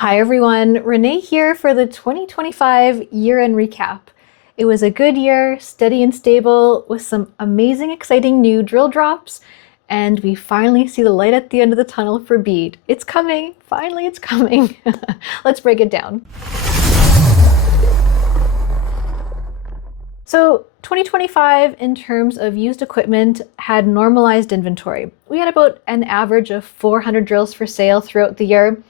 Hi everyone, Renee here for the 2025 year-end recap. It was a good year, steady and stable, with some amazing, exciting new drill drops, and we finally see the light at the end of the tunnel for bead. It's coming, finally it's coming. Let's break it down. So 2025 in terms of used equipment had normalized inventory. We had about an average of 400 drills for sale throughout the year.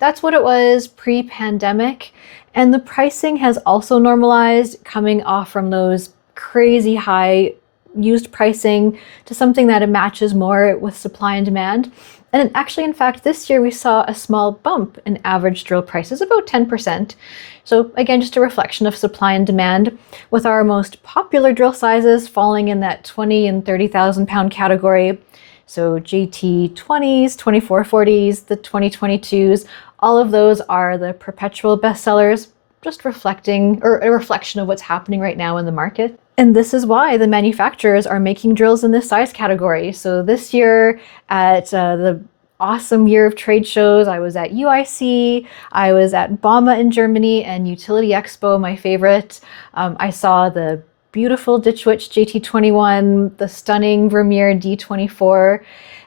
That's what it was pre-pandemic, and the pricing has also normalized, coming off from those crazy high used pricing to something that matches more with supply and demand. And actually, in fact, this year we saw a small bump in average drill prices, about 10%. So again, just a reflection of supply and demand, with our most popular drill sizes falling in that 20 and 30,000 pound category. So GT20s, 2440s, the 2022s, all of those are the perpetual bestsellers, just reflecting, or a reflection of what's happening right now in the market. And this is why the manufacturers are making drills in this size category. So this year at the awesome year of trade shows, I was at UIC, I was at bauma in Germany, and Utility Expo, my favorite. I saw the beautiful Ditch Witch JT21, the stunning Vermeer D24,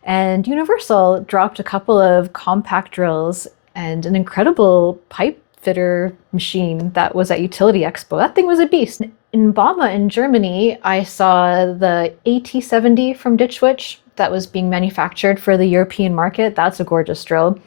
and Universal dropped a couple of compact drills and an incredible pipe fitter machine that was at Utility Expo. That thing was a beast. In bauma in Germany, I saw the AT70 from Ditch Witch that was being manufactured for the European market. That's a gorgeous drill,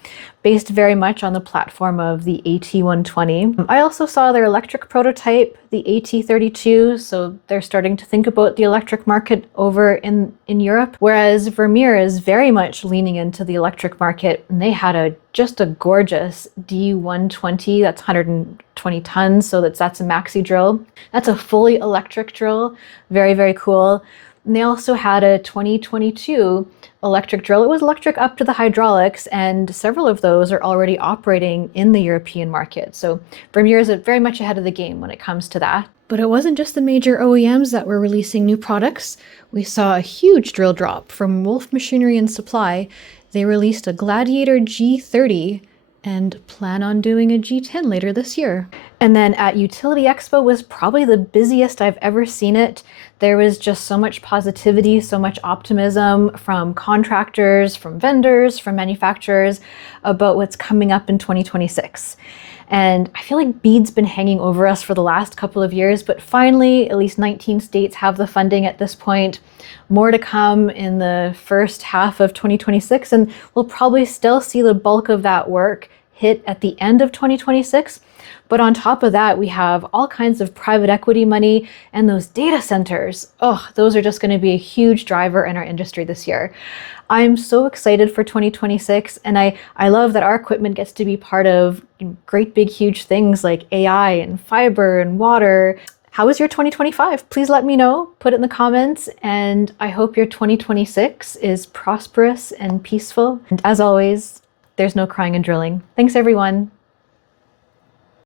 based very much on the platform of the AT120. I also saw their electric prototype, the AT32, so they're starting to think about the electric market over in Europe, whereas Vermeer is very much leaning into the electric market, and they had just a gorgeous D120, that's 120 tons, so that's a maxi drill. That's a fully electric drill, very, very cool. And they also had a 2022 electric drill. It was electric up to the hydraulics, and several of those are already operating in the European market. So Vermeer is very much ahead of the game when it comes to that. But it wasn't just the major OEMs that were releasing new products. We saw a huge drill drop from Wolf Machinery and Supply. They released a Gladiator G30 and plan on doing a G10 later this year. And then at Utility Expo was probably the busiest I've ever seen it. There was just so much positivity, so much optimism from contractors, from vendors, from manufacturers about what's coming up in 2026. And I feel like bead's been hanging over us for the last couple of years, but finally, at least 19 states have the funding at this point. More to come in the first half of 2026, and we'll probably still see the bulk of that work hit at the end of 2026. But on top of that, we have all kinds of private equity money and those data centers. Oh, those are just going to be a huge driver in our industry this year. I'm so excited for 2026, and I love that our equipment gets to be part of great big huge things like AI and fiber and water. How was your 2025? Please let me know, put it in the comments, and I hope your 2026 is prosperous and peaceful. And as always, there's no crying and drilling. Thanks everyone.